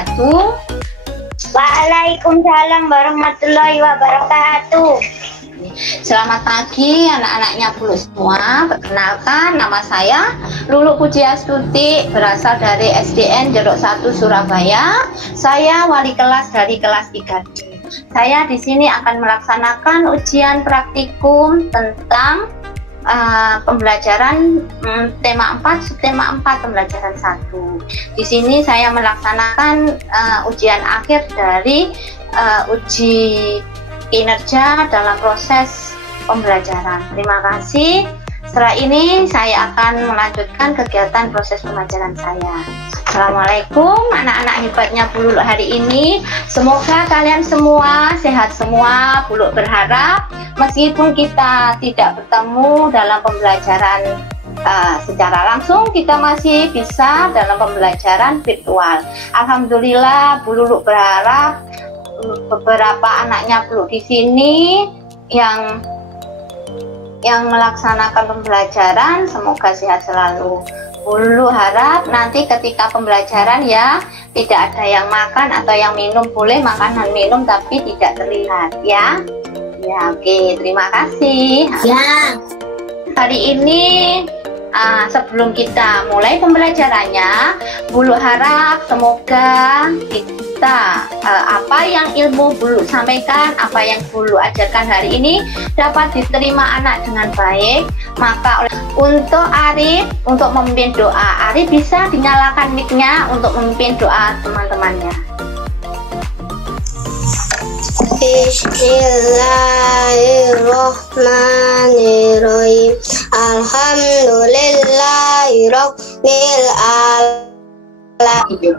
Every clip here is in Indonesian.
wabarakatuh. Waalaikumsalam warahmatullahi wabarakatuh. Selamat pagi anak-anaknya Bulu semua. Perkenalkan, nama saya Lulu Pujiastuti, berasal dari SDN Jeruk 1 Surabaya. Saya wali kelas dari kelas 3D. Saya di sini akan melaksanakan ujian praktikum tentang pembelajaran tema 4, subtema 4, pembelajaran 1. Di sini saya melaksanakan ujian akhir dari uji kinerja dalam proses pembelajaran. Terima kasih. Setelah ini saya akan melanjutkan kegiatan proses pembelajaran saya. Assalamualaikum anak-anak hebatnya Bulu hari ini. Semoga kalian semua sehat semua. Bulu berharap meskipun kita tidak bertemu dalam pembelajaran secara langsung, kita masih bisa dalam pembelajaran virtual. Alhamdulillah, Bulu berharap beberapa anaknya Bulu di sini yang melaksanakan pembelajaran semoga sehat selalu. Bulu harap nanti ketika pembelajaran ya tidak ada yang makan atau yang minum, boleh makanan minum tapi tidak terlihat ya. Ya, oke, terima kasih. Ya. Hari ini sebelum kita mulai pembelajarannya, Bulu harap semoga kita apa yang ilmu Bulu sampaikan, apa yang Bulu ajarkan hari ini dapat diterima anak dengan baik. Maka untuk Arif, untuk memimpin doa, Arif bisa dinyalakan mic-nya untuk memimpin doa teman-temannya. Bismillahirrahmanirrahim. Alhamdulillahirabbil alamin.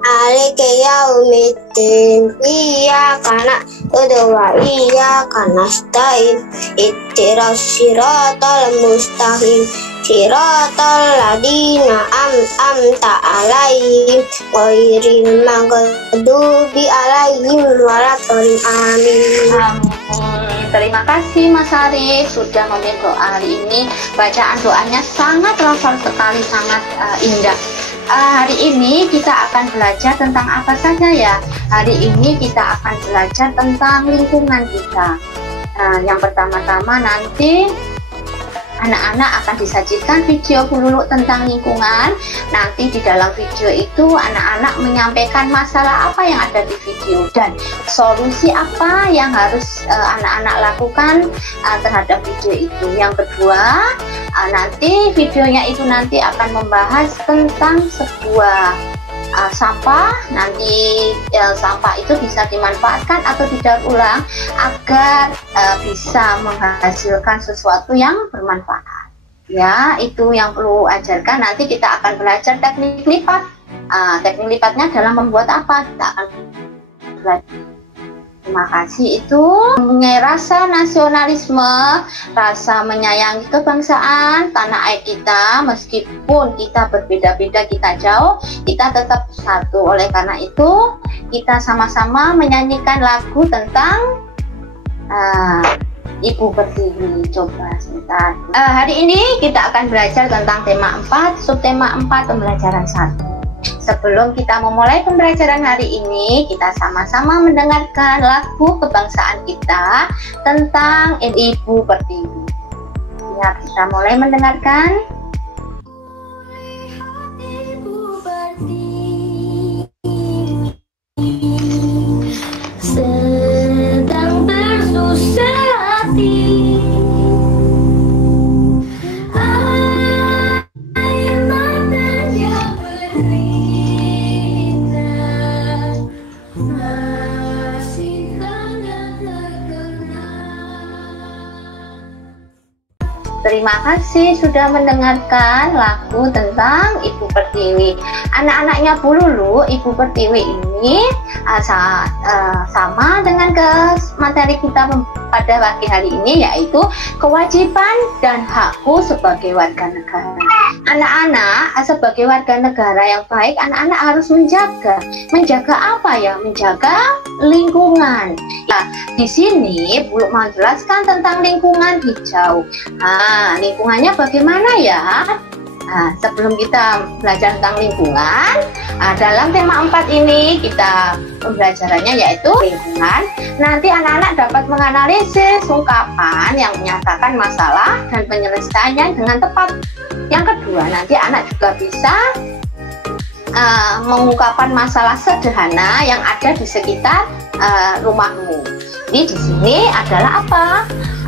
Maliki yaumiddin. Iyyaka na'budu wa iyyaka nasta'in. Ihdinas siratal mustaqim. Siratal ladzina an'amta 'alaihim ghairil maghdubi 'alaihim waladdallin. Amin. Terima kasih Mas Arif sudah memimpin doa hari ini. Bacaan doanya sangat lafal sekali, sangat indah. Hari ini kita akan belajar tentang apa saja ya? Hari ini kita akan belajar tentang lingkungan kita. Yang pertama-tama nanti anak-anak akan disajikan video Bulu tentang lingkungan. Nanti di dalam video itu anak-anak menyampaikan masalah apa yang ada di video dan solusi apa yang harus anak-anak lakukan terhadap video itu. Yang kedua, nanti videonya itu nanti akan membahas tentang sebuah sampah. Nanti sampah itu bisa dimanfaatkan atau didaur ulang agar bisa menghasilkan sesuatu yang bermanfaat. Ya, itu yang perlu ajarkan. Nanti kita akan belajar teknik lipat. Teknik lipatnya dalam membuat apa? Kita akan belajar. Terima kasih. Itu mempunyai rasa nasionalisme, rasa menyayangi kebangsaan tanah air kita. Meskipun kita berbeda-beda, kita jauh, kita tetap satu. Oleh karena itu kita sama-sama menyanyikan lagu tentang Ibu Pertiwi. Coba sebentar. Hari ini kita akan belajar tentang tema 4, subtema 4, pembelajaran 1. Sebelum kita memulai pembelajaran hari ini, kita sama-sama mendengarkan lagu kebangsaan kita tentang Ibu Pertiwi. Ya, kita mulai mendengarkan. Ibu Pertiwi sedang bersusah hati. Terima kasih sudah mendengarkan lagu tentang Ibu Pertiwi. Anak-anaknya Bulu, Ibu Pertiwi ini sama dengan materi kita pada pagi hari ini, yaitu kewajiban dan hakku sebagai warga negara. Anak-anak sebagai warga negara yang baik, anak-anak harus menjaga apa ya? Menjaga lingkungan. Nah, di sini Bulu mau jelaskan tentang lingkungan hijau. Lingkungannya bagaimana ya? Nah, sebelum kita belajar tentang lingkungan, dalam tema 4 ini kita pembelajarannya yaitu lingkungan. Nanti anak-anak dapat menganalisis ungkapan yang menyatakan masalah dan penyelesaiannya dengan tepat. Yang kedua, nanti anak juga bisa mengungkapkan masalah sederhana yang ada di sekitar rumahmu. Jadi di sini adalah apa?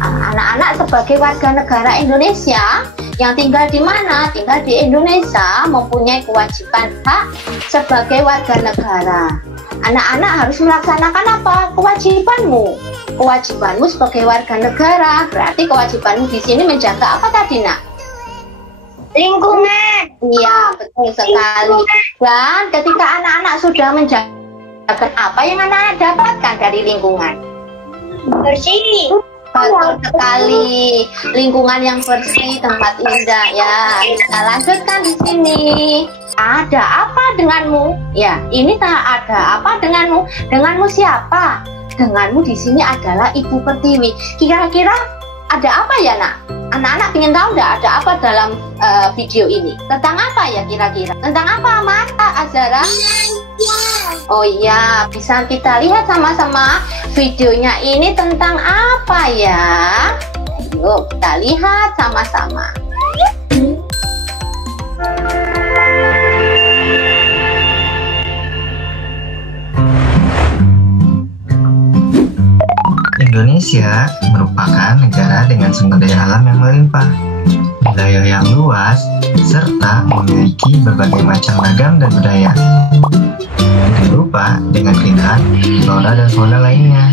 Anak-anak sebagai warga negara Indonesia yang tinggal di mana? Tinggal di Indonesia, mempunyai kewajiban hak sebagai warga negara. Anak-anak harus melaksanakan apa? Kewajibanmu. Kewajibanmu sebagai warga negara. Berarti kewajibanmu di sini menjaga apa tadi, Nak? Lingkungan. Iya, betul sekali. Dan ketika anak-anak sudah menjaga apa yang anak-anak dapatkan dari lingkungan? Bersih. Betul sekali. Lingkungan yang bersih, tempat indah ya. Kita lanjutkan di sini. Ada apa denganmu? Ya, ini tak ada apa denganmu? Denganmu siapa? Denganmu di sini adalah Ibu Pertiwi. Kira-kira ada apa ya, Nak? Anak-anak ingin tahu enggak ada apa dalam video ini? Tentang apa ya kira-kira? Tentang apa, Mata Azara? Oh iya, bisa kita lihat sama-sama videonya ini tentang apa ya? Yuk kita lihat sama-sama. Indonesia merupakan negara dengan sumber daya alam yang melimpah, wilayah yang luas, serta memiliki berbagai macam ragam dan budaya. Tidak lupa dengan keindahan flora dan fauna lainnya.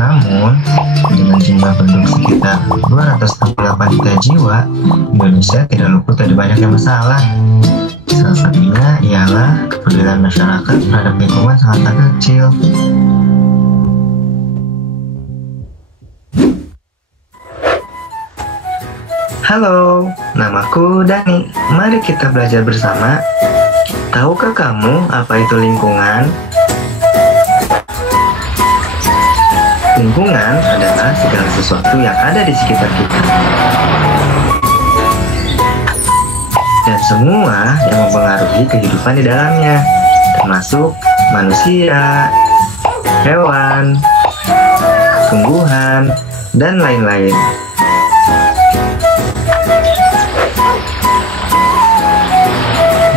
Namun, dengan jumlah penduduk sekitar 268 juta jiwa, Indonesia tidak luput dari banyaknya masalah. Salah satunya ialah kepedulian masyarakat terhadap lingkungan sangat kecil. Halo, namaku Dani. Mari kita belajar bersama. Tahukah kamu apa itu lingkungan? Lingkungan adalah segala sesuatu yang ada di sekitar kita. Dan semua yang mempengaruhi kehidupan di dalamnya, termasuk manusia, hewan, tumbuhan, dan lain-lain.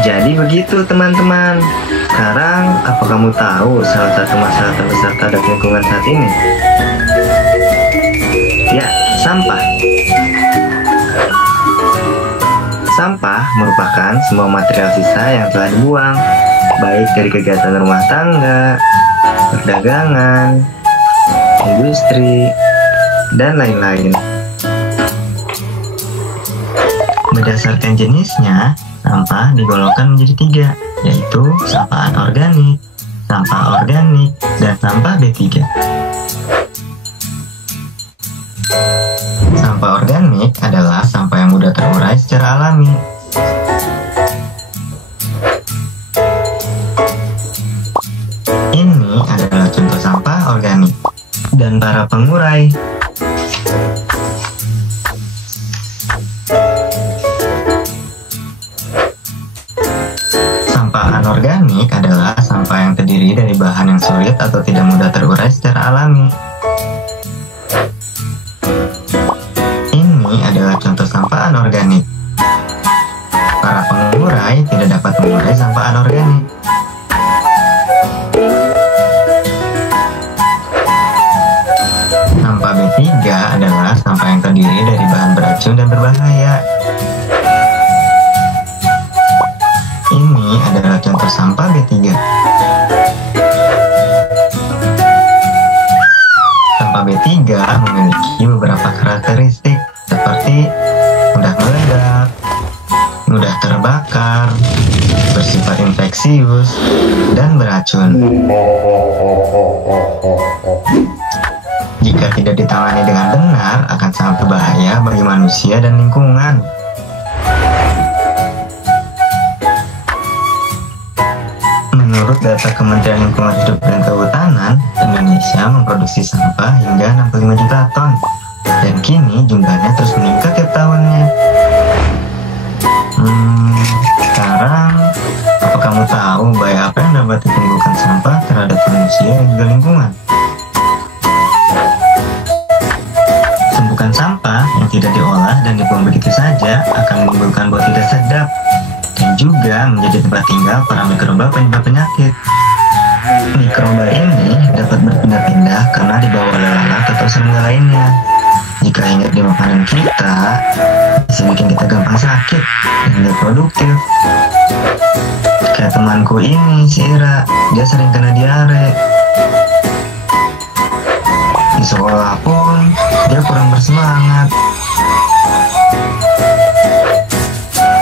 Jadi begitu teman-teman. Sekarang, apa kamu tahu salah satu masalah terbesar terhadap lingkungan saat ini? Ya, sampah. Sampah merupakan semua material sisa yang telah dibuang, baik dari kegiatan rumah tangga, perdagangan, industri, dan lain-lain. Berdasarkan jenisnya, sampah digolongkan menjadi 3, yaitu sampah anorganik, sampah organik, dan sampah B3. Sampah organik adalah sampah yang mudah terurai secara alami. Ini adalah contoh sampah organik dan para pengurai. Anorganik adalah sampah yang terdiri dari bahan yang sulit atau tidak mudah terurai secara alami. Ini adalah contoh sampah anorganik. Para pengurai tidak dapat mengurai sampah anorganik. Sampah B3 adalah sampah yang terdiri dari bahan beracun dan berbahaya. Ini adalah contoh sampah B3. Sampah B3 memiliki beberapa karakteristik seperti mudah meledak, mudah terbakar, bersifat infeksius, dan beracun. Jika tidak ditangani dengan benar, akan sangat berbahaya bagi manusia dan lingkungan. Menurut data Kementerian Lingkungan Hidup dan Kehutanan, Indonesia memproduksi sampah hingga 65 juta ton, dan kini jumlahnya terus meningkat tiap tahunnya. Kamu tahu bahaya apa yang dapat ditimbulkan sampah terhadap manusia dan juga lingkungan? Tumpukan sampah yang tidak diolah dan dibuang begitu saja akan menimbulkan bau tidak sedap dan juga menjadi tempat tinggal para mikroba penyebab penyakit. Mikroba ini dapat berpindah-pindah karena dibawa oleh lalat atau serangga lainnya. Jika hinggap di makanan kita, bisa bikin kita gampang sakit dan tidak produktif. Kayak temanku ini, si Ira, dia sering kena diare. Di sekolah pun, dia kurang bersemangat.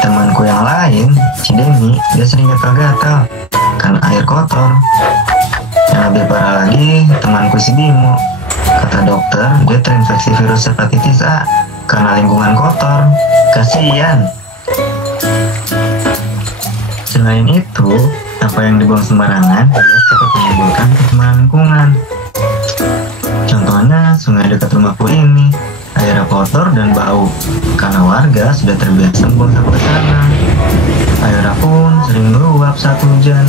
Temanku yang lain, si Demi, dia sering gatal-gatal karena air kotor. Yang lebih parah lagi, temanku si Bimo. Kata dokter, dia terinfeksi virus hepatitis A karena lingkungan kotor. Kasian. Selain itu, apa yang dibuang sembarangan jelas dapat menimbulkan pencemaran lingkungan. Contohnya, sungai dekat rumahku ini, airnya kotor dan bau karena warga sudah terbiasa membuang sampah ke sana. Airnya pun sering meluap saat hujan.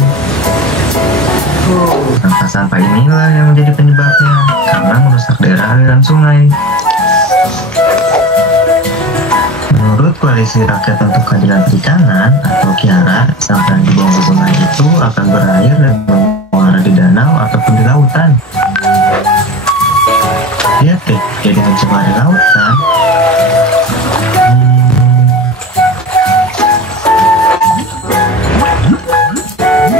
Sampah-sampah inilah yang menjadi penyebabnya karena merusak daerah aliran sungai. Menurut Koalisi Rakyat untuk Keadilan Perikanan atau KIARA, sampah yang dibuang ke sungai itu akan berair dan menguara di danau ataupun di lautan. Lihat deh, jadi mencemari lautan.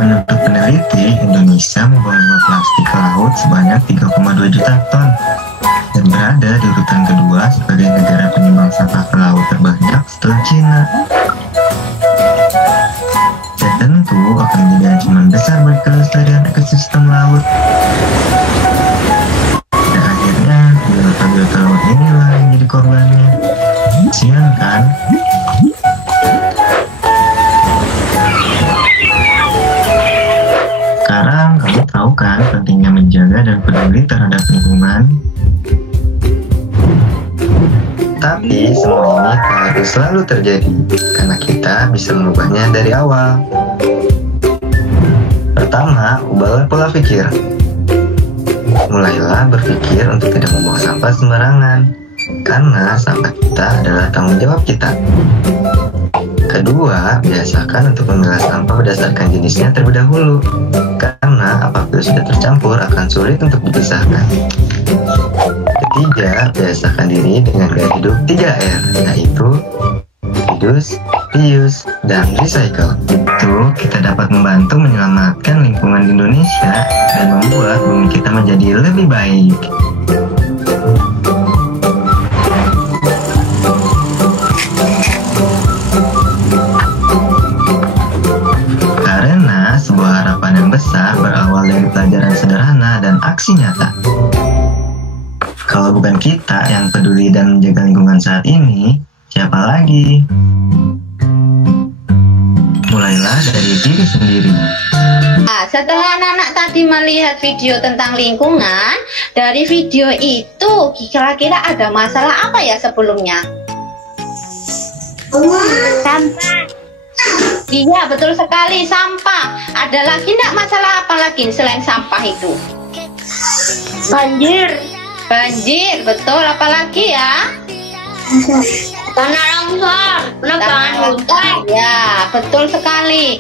Menurut peneliti, Indonesia membuang limbah plastik ke laut sebanyak 3,2 juta ton dan berada di urutan kedua sebagai negara penyumbang sampah ke laut terbanyak setelah Cina. Dan tentu akan menjadi ancaman besar bagi kelestarian ekosistem laut. Dan akhirnya, biota-biota laut inilah yang jadi korbannya. Kasian kan? Sekarang kamu tahu kan pentingnya menjaga dan peduli terhadap lingkungan? Tapi semua ini harus selalu terjadi karena kita bisa mengubahnya dari awal. Pertama, ubahlah pola pikir. Mulailah berpikir untuk tidak membuang sampah sembarangan karena sampah kita adalah tanggung jawab kita. Kedua, biasakan untuk memilah sampah berdasarkan jenisnya terlebih dahulu karena apabila sudah tercampur akan sulit untuk dipisahkan. Ketiga, biasakan diri dengan gaya hidup 3R, yaitu reduce, reuse, dan recycle. Itu kita dapat membantu menyelamatkan lingkungan di Indonesia dan membuat bumi kita menjadi lebih baik. Karena sebuah harapan yang besar berawal dari pelajaran sederhana dan aksi nyata. Kalau bukan kita yang peduli dan menjaga lingkungan saat ini, siapa lagi? Mulailah dari diri sendiri. Nah, setelah anak-anak tadi melihat video tentang lingkungan, dari video itu kira-kira ada masalah apa ya sebelumnya? Sampah. Iya, betul sekali, sampah. Ada lagi enggak masalah apa lagi selain sampah itu? Banjir. Banjir, betul. Apalagi ya? Tanah longsor. Penebangan hutan. Ya, betul sekali.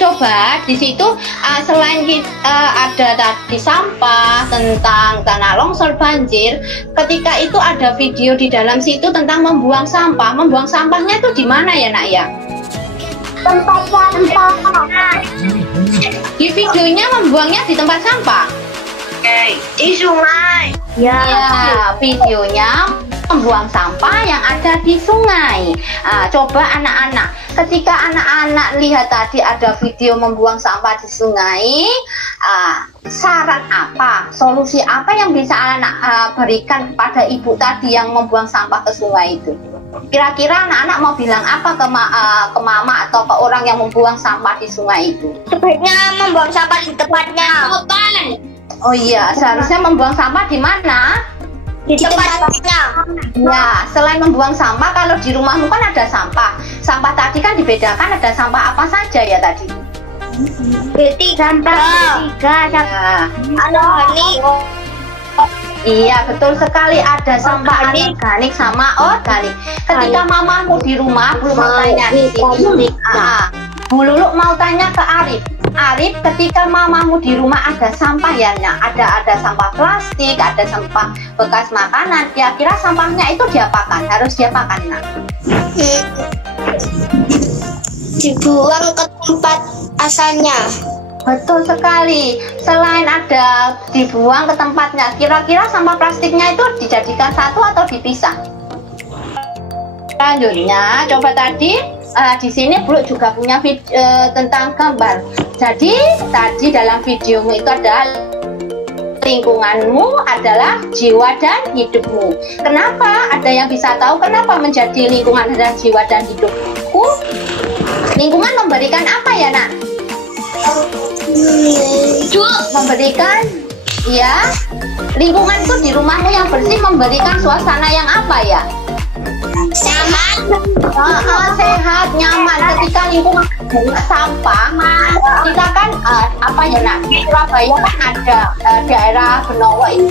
Coba di situ selain ada tadi sampah, tentang tanah longsor, banjir, ketika itu ada video di dalam situ tentang membuang sampah. Membuang sampahnya itu di mana ya, Nak ya? Tempat sampah. Di videonya membuangnya di tempat sampah. Di sungai. Ya, videonya membuang sampah yang ada di sungai. Coba anak-anak, ketika anak-anak lihat tadi ada video membuang sampah di sungai, saran apa, solusi apa yang bisa anak berikan kepada ibu tadi yang membuang sampah ke sungai itu? Kira-kira anak-anak mau bilang apa ke mama atau ke orang yang membuang sampah di sungai itu? Sebaiknya membuang sampah di tempatnya. Oh iya, seharusnya membuang sampah di mana? Di tempatnya. Ya, selain membuang sampah, kalau di rumahmu kan ada sampah. Sampah tadi kan dibedakan ada sampah apa saja ya tadi? Sampah Ya. anorganik. Iya, betul sekali, ada sampah anorganik sama organik. Ketika mamamu di rumah, belum mau tanya di sini. Bu Lulu mau tanya ke Arif. Arif, ketika mamamu di rumah ada sampah ya, Nak? Ada sampah plastik, ada sampah bekas makanan. Kira-kira sampahnya itu diapakan? Harus diapakan, Nak? Dibuang ke tempat asalnya. Betul sekali. Selain ada dibuang ke tempatnya, kira-kira sampah plastiknya itu dijadikan satu atau dipisah? Selanjutnya, coba tadi di sini Bu juga punya tentang gambar. Jadi tadi dalam videomu itu ada lingkunganmu adalah jiwa dan hidupmu. Kenapa? Ada yang bisa tahu kenapa menjadi lingkungan adalah jiwa dan hidupku? Lingkungan memberikan apa ya, Nak? Memberikan, ya, lingkungan itu di rumahmu yang bersih memberikan suasana yang apa ya? Sehat, nyaman. Ketika lingkungan banyak sampah, kita kan apa ya, Nak? Di Surabaya kan ada daerah Benowo itu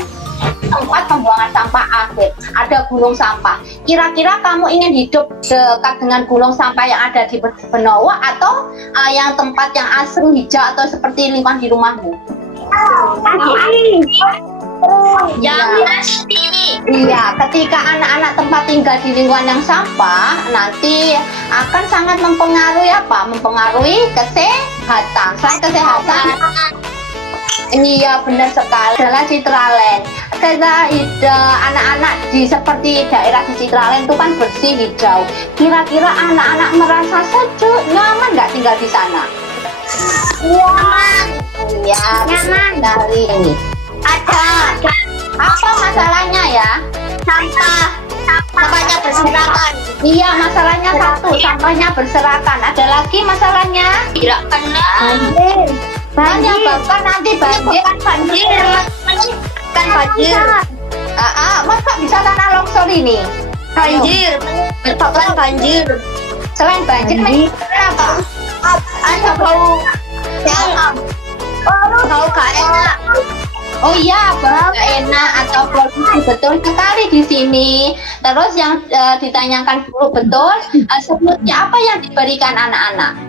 tempat pembuangan sampah akhir, ada gunung sampah. Kira-kira kamu ingin hidup dekat dengan gunung sampah yang ada di Benowo atau yang tempat yang asri hijau atau seperti lingkungan di rumahmu? Yang pasti. Iya, ketika anak-anak tempat tinggal di lingkungan yang sampah, nanti akan sangat mempengaruhi apa? Mempengaruhi kesehatan. Selain kesehatan, iya benar sekali, adalah Citraland. Anak-anak di seperti daerah di Citraland itu kan bersih hijau. Kira-kira anak-anak merasa sejuk, nyaman nggak tinggal di sana? Nyaman. Iya, Nyaman. dari ini. Ada Apa masalahnya ya? sampahnya berserakan. Iya, masalahnya satu, sampahnya berserakan. Ada lagi masalahnya? Tidak kena. Banyak bahkan nanti banjir. Kan banjir. Masa bisa tanah longsor ini? Banjir. Menyebabkan banjir. Selain banjir, apa? Ada bau gak enak. Oh iya, bau gak enak atau polusi, betul sekali di sini. Terus yang ditanyakan dulu betul, sebelumnya apa yang diberikan anak-anak?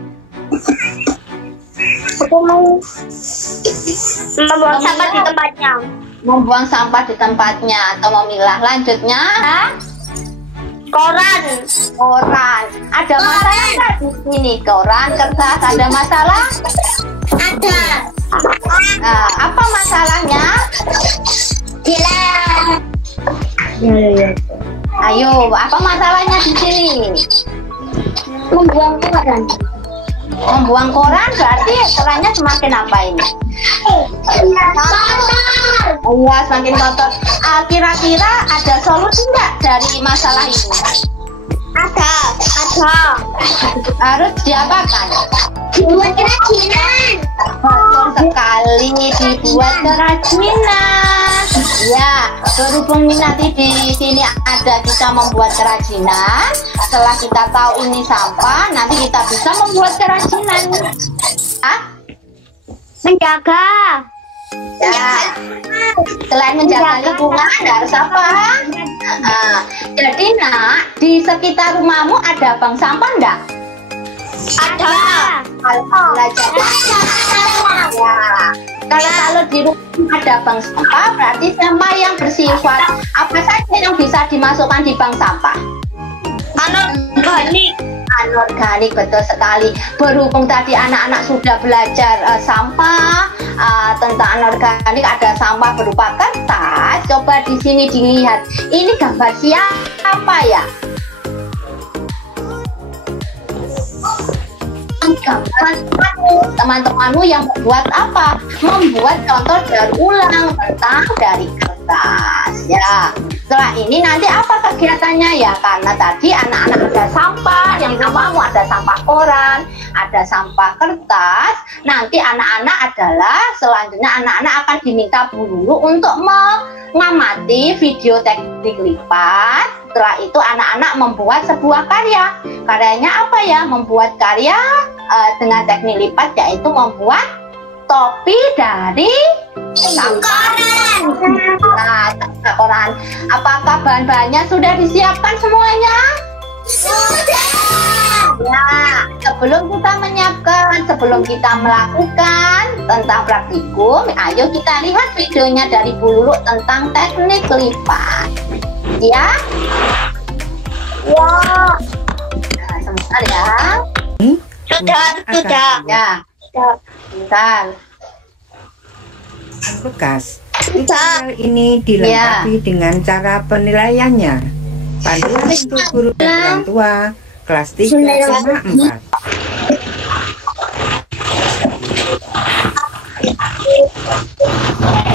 Membuang sampah di tempatnya. Membuang sampah di tempatnya atau memilah. Lanjutnya, Koran. Ada masalah nggak di sini? Koran, kertas, ada masalah? Ada. Apa masalahnya? Hilang. Ayo, apa masalahnya di sini? Membuang koran. Membuang koran berarti korannya semakin apa ini? Kotor. Iya, semakin kotor. Kira-kira ada solusi nggak dari masalah ini? Ada. Harus diapakan? Dibuat kerajinan. Betul sekali, dibuat kerajinan. Ya, berhubung nanti di sini ada kita membuat kerajinan. Setelah kita tahu ini sampah, nanti kita bisa membuat kerajinan. Menjaga. Ya, selain menjaga lingkungan harus apa? Jadi Nak, di sekitar rumahmu ada bank sampah enggak? Ada. Belajar. Ya, kalau di rumah ada bank sampah, berarti sampah yang bersifat apa saja yang bisa dimasukkan di bank sampah? Anorganik, betul sekali. Berhubung tadi anak-anak sudah belajar sampah tentang anorganik, ada sampah berupa kertas. Coba di sini dilihat. Ini gambar siapa ya? Teman-temanmu yang membuat apa? Membuat contoh daur ulang tentang dari kertas. Ya, Setelah ini nanti apa kegiatannya ya? Karena tadi anak-anak ada sampah, yang kamu ada sampah koran, ada sampah kertas. Nanti anak-anak adalah selanjutnya anak-anak akan diminta Bu Lulu untuk mengamati video teknik lipat. Setelah itu anak-anak membuat sebuah karya. Karyanya apa ya? Membuat karya dengan teknik lipat, yaitu membuat topi dari koran. Apakah bahan-bahannya sudah disiapkan semuanya? Sudah. Ya, sebelum kita menyiapkan, sebelum kita melakukan tentang praktikum, ayo kita lihat videonya dari Bu Lulu tentang teknik lipat. Ya? Ya. Nah, sebentar ya. Sudah. Ya, sebentar. Bekas. Tutorial ini dilengkapi dengan cara penilaiannya. Panduan untuk guru dan orang tua kelas 3,4.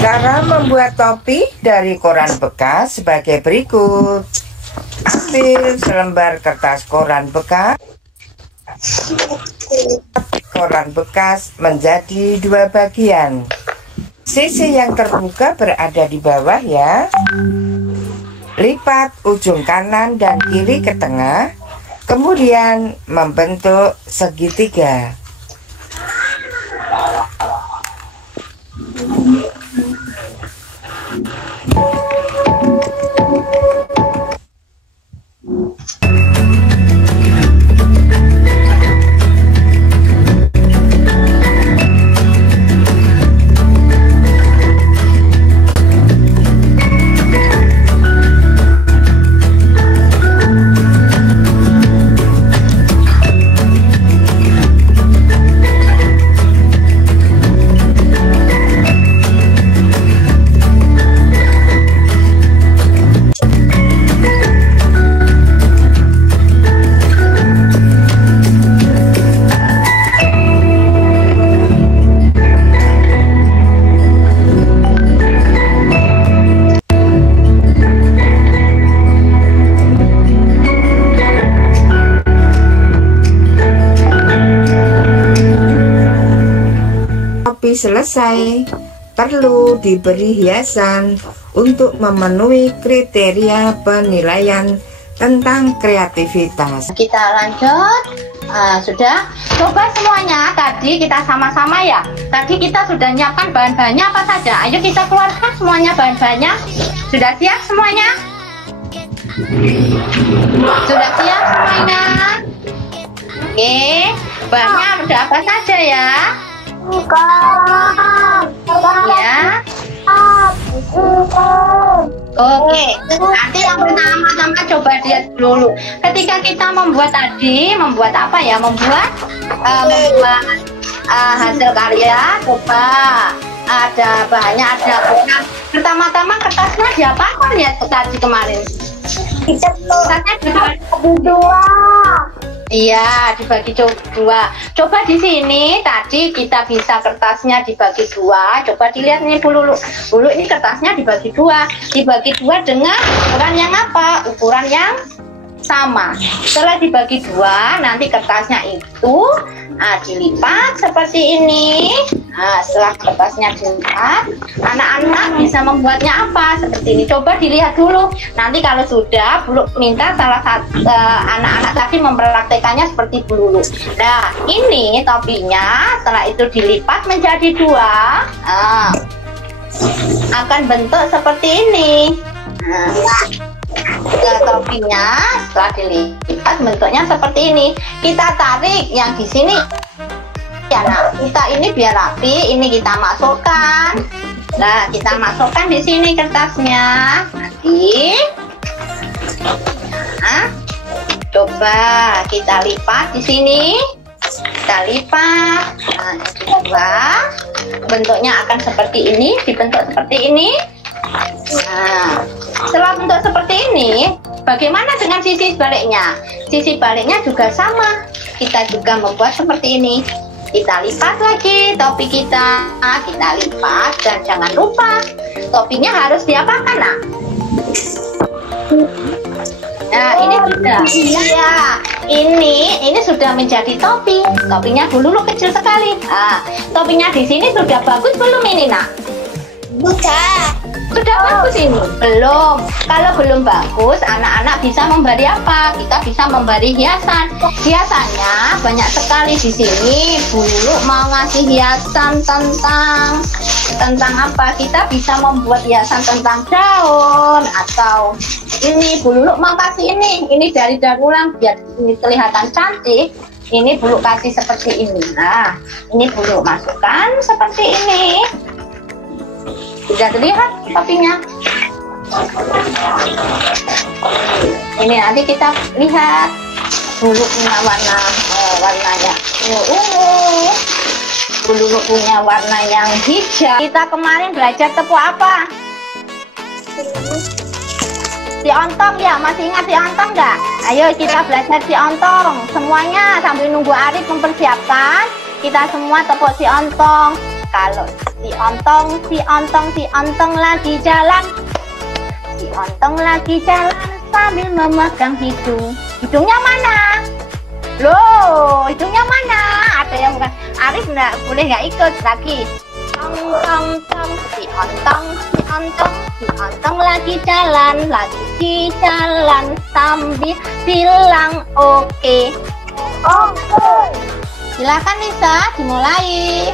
Cara membuat topi dari koran bekas sebagai berikut. Ambil selembar kertas koran bekas. Koran bekas menjadi dua bagian. Sisi yang terbuka berada di bawah ya. Lipat ujung kanan dan kiri ke tengah, kemudian membentuk segitiga. Selesai, perlu diberi hiasan untuk memenuhi kriteria penilaian tentang kreativitas. Kita lanjut. Sudah coba semuanya. Tadi kita sama-sama ya. Tadi kita sudah nyiapkan bahan-bahannya apa saja. Ayo kita keluarkan semuanya bahan-bahannya. Sudah siap semuanya? Sudah siap semuanya? Oke, bahannya ada apa saja ya? Ya. Oke, nanti yang pertama-tama coba lihat dulu. Ketika kita membuat tadi, membuat apa ya? Membuat hasil karya. Coba ada bahannya, ada kertas. Pertama-tama kertasnya diapakan ya tadi kemarin? Kertasnya dibagi dua. Iya, dibagi dua. Coba di sini tadi kita bisa kertasnya dibagi dua. Coba dilihat nih Bu Lulu. Bu Lulu ini kertasnya dibagi dua. Dibagi dua dengan ukuran yang apa? Ukuran yang sama. Setelah dibagi dua, nanti kertasnya itu dilipat seperti ini. Nah, setelah kertasnya dilipat, anak-anak bisa membuatnya apa? Seperti ini. Coba dilihat dulu. Nanti kalau sudah, Bu Lulu minta salah satu anak-anak tadi mempraktekannya seperti Bu Lulu. Nah, ini topinya. Setelah itu dilipat menjadi dua, akan bentuk seperti ini. Topinya setelah dilipat bentuknya seperti ini. Kita tarik yang di sini ya. Nah, kita ini biar rapi, ini kita masukkan. Nah, kita masukkan di sini kertasnya. Nanti coba kita lipat di sini. Kita lipat. Nah, coba bentuknya akan seperti ini, dibentuk seperti ini. Nah, setelah bentuk seperti ini, bagaimana dengan sisi baliknya? Sisi baliknya juga sama. Kita juga membuat seperti ini. Kita lipat lagi topi kita lipat, dan jangan lupa topinya harus diapakan, Nak? Nah, ini sudah. Iya, ini sudah menjadi topi. Topinya dulu kecil sekali. Nah, topinya di sini sudah bagus belum ini, Nak? Sudah bagus ini? Belum. Kalau belum bagus, anak-anak bisa memberi apa? Kita bisa memberi hiasan. Hiasannya banyak sekali di sini. Bu Lulu mau ngasih hiasan tentang apa? Kita bisa membuat hiasan tentang daun atau ini Bu Lulu mau kasih ini dari daur ulang biar ini kelihatan cantik. Ini Bu Lulu kasih seperti ini. Nah, ini Bu Lulu masukkan seperti ini. Sudah terlihat topinya. Ini nanti kita lihat dulu punya warnanya ungu. Dulu punya warna yang hijau. Kita kemarin belajar tepuk apa? Si ontong ya, masih ingat si ontong nggak? Ayo kita belajar si ontong. Semuanya sambil nunggu Arif mempersiapkan. Kita semua tepuk si ontong. Kalau si ontong lagi jalan. Si ontong lagi jalan sambil memegang hidung. Hidungnya mana? Loh, hidungnya mana? Ada yang bukan. Arif boleh nggak ikut lagi? Tong, si ontong lagi jalan sambil bilang oke. Silakan Nisa, dimulai.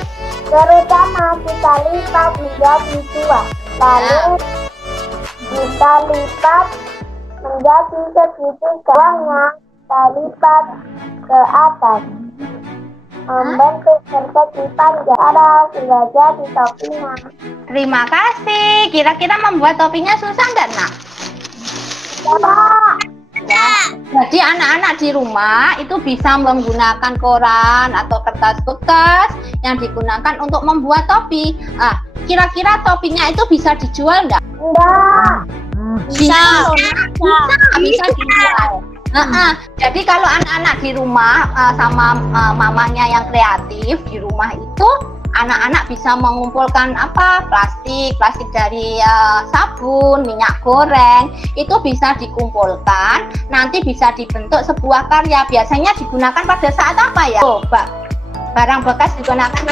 Terutama kita lipat menjadi 2, lalu kita lipat menjadi segitiga. Bawahnya kita lipat ke atas membentuk persegi panjang. Ada sudah jadi topinya. Terima kasih. Kira-kira membuat topinya susah nggak, Nak? Ya. Jadi anak-anak di rumah itu bisa menggunakan koran atau kertas bekas yang digunakan untuk membuat topi. Kira-kira topinya itu bisa dijual nggak? Enggak. Bisa dijual. Jadi kalau anak-anak di rumah sama mamanya yang kreatif di rumah itu, anak-anak bisa mengumpulkan plastik dari sabun, minyak goreng, itu bisa dikumpulkan, nanti bisa dibentuk sebuah karya. Biasanya digunakan pada saat apa ya? Barang bekas digunakan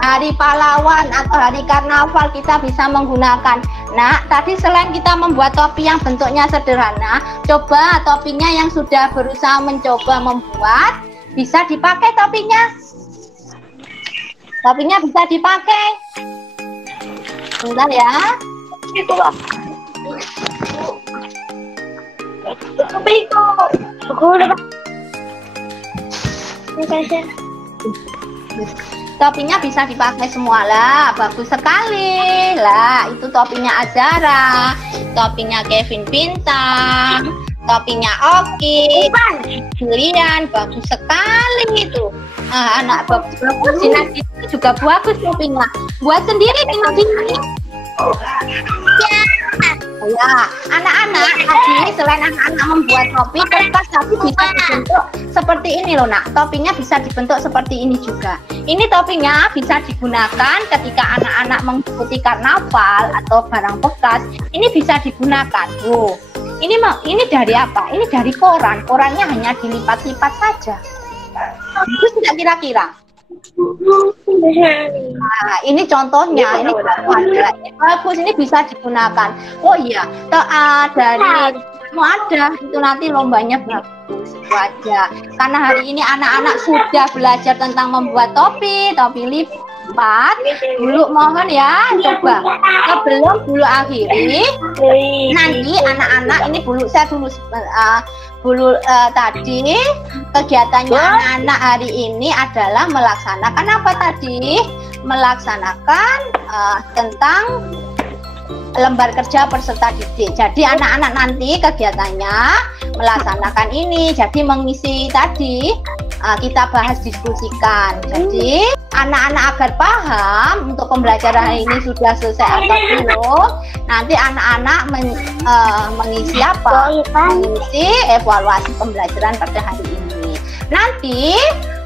hari pahlawan atau hari karnaval, kita bisa menggunakan. Nah, tadi selain kita membuat topi yang bentuknya sederhana, coba topinya yang sudah berusaha mencoba membuat, bisa dipakai topinya. Topinya bisa dipakai. Bentar ya. Itu lah. Topiku. Aku udah. Topinya bisa dipakai semua lah. Bagus sekali. Lah, itu topinya Azara. Topinya Kevin Bintang. Topinya Oki. Julian. Bagus sekali itu. Anak bagus. Itu juga bagus topinya. Buat sendiri tinggal gini. Ya, anak-anak tadi selain anak-anak membuat topi, kertas tadi bisa dibentuk seperti ini loh, Nak. Topinya bisa dibentuk seperti ini juga. Ini topinya bisa digunakan ketika anak-anak mengikuti karnaval atau barang bekas. Ini bisa digunakan. Ini dari apa? Ini dari koran. Korannya hanya dilipat-lipat saja. Itu tidak kira-kira. Nah, ini contohnya, ini bagus, ini bisa digunakan. Oh iya, dari ada itu nanti lombanya bagus aja. Karena hari ini anak-anak sudah belajar tentang membuat topi lipat. Dulu mohon ya, coba sebelum dulu akhiri. Nanti anak-anak ini tadi kegiatannya anak-anak hari ini adalah melaksanakan apa tadi? Melaksanakan tentang lembar kerja peserta didik. Jadi anak-anak nanti kegiatannya melaksanakan ini. Jadi mengisi tadi kita bahas diskusikan. Jadi anak-anak agar paham untuk pembelajaran hari ini sudah selesai atau belum. Nanti anak-anak mengisi apa? Mengisi evaluasi pembelajaran pada hari ini. Nanti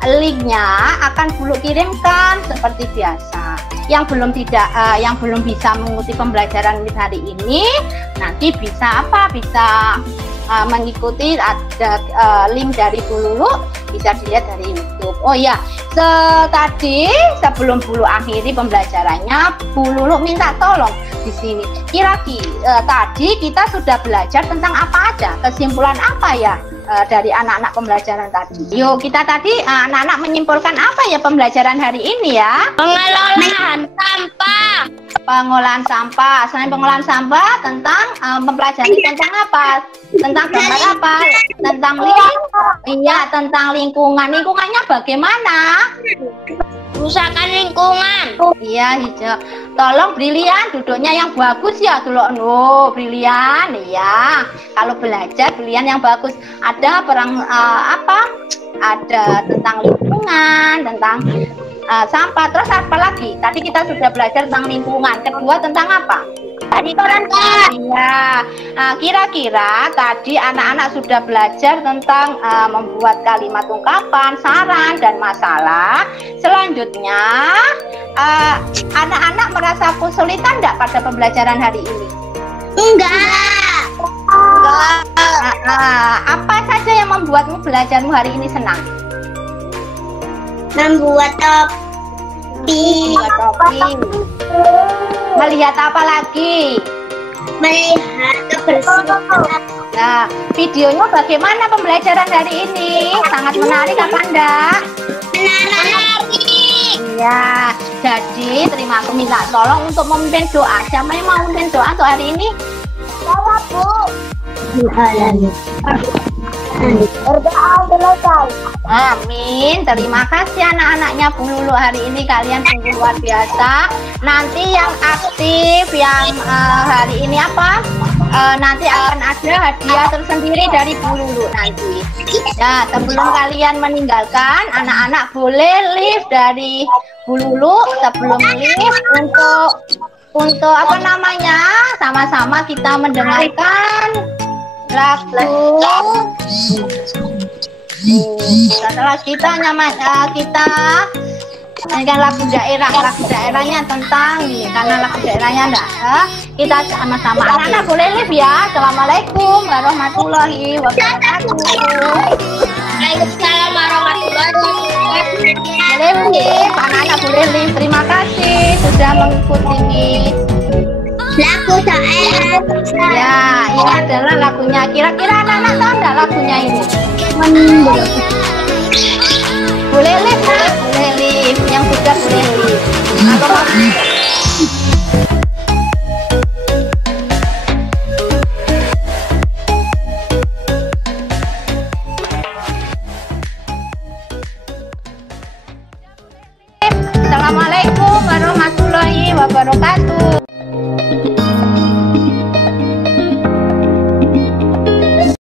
linknya akan Bulu kirimkan seperti biasa. yang belum bisa mengikuti pembelajaran Miss hari ini, nanti bisa apa? Bisa mengikuti ada link dari Bu Lulu, bisa dilihat dari YouTube. Oh iya, tadi sebelum Bu Lulu akhiri pembelajarannya, Bu Lulu minta tolong di sini. Kira-kira tadi kita sudah belajar tentang apa aja? Kesimpulan apa ya dari anak-anak pembelajaran tadi? Yuk kita tadi anak-anak menyimpulkan apa ya pembelajaran hari ini ya? Pengolahan sampah. Pengolahan sampah. Selain pengolahan sampah, tentang mempelajari tentang apa? Tentang gambar apa? Tentang iya, tentang lingkungan. Lingkungannya bagaimana? Kerusakan lingkungan. Iya, hijau. Tolong Brilian duduknya yang bagus ya dulu. No, Brilian. Iya. Kalau belajar Brilian yang bagus. Ada apa? Ada tentang lingkungan, tentang sampah. Terus apa lagi? Tadi kita sudah belajar tentang lingkungan. Kedua tentang apa? Tadi Kak. Iya. Kira-kira tadi anak-anak sudah belajar tentang membuat kalimat ungkapan, saran, dan masalah. Selanjutnya, anak-anak merasa kesulitan enggak pada pembelajaran hari ini? Enggak. Apa saja yang membuatmu belajarmu hari ini senang? Membuat topi. Membuat topi. Melihat apa lagi? Melihat kebersihan. Nah, videonya bagaimana pembelajaran hari ini? Sangat menarik apa enggak? Menarik. Iya, jadi aku minta tolong untuk memimpin doa. Siapa yang mau memimpin doa untuk hari ini? Jawab, Bu. Berdoa selesai. Amin. Terima kasih anak-anaknya Bu Lulu hari ini, kalian sungguh luar biasa. Nanti yang aktif yang hari ini apa? Nanti akan ada hadiah tersendiri dari Bu Lulu nanti. Nah, sebelum kalian meninggalkan, anak-anak boleh live dari Bu Lulu sebelum live untuk apa namanya? Sama-sama kita mendengarkan lagu. Setelah kita dengan lagu daerahnya tentang ini, karena lagu daerahnya enggak kita sama-sama anak-anak boleh live ya. Assalamualaikum warahmatullahi wabarakatuh. Waalaikumsalam warahmatullahi wabarakatuh. Boleh live, anak-anak boleh live. Terima kasih sudah mengikuti. Lagu daerah. Ya, ini adalah lagunya. Kira-kira anak-anak tahu enggak lagunya ini? Boleh live, boleh live. Yang sudah boleh live. Kalau mau Assalamualaikum warahmatullahi wabarakatuh.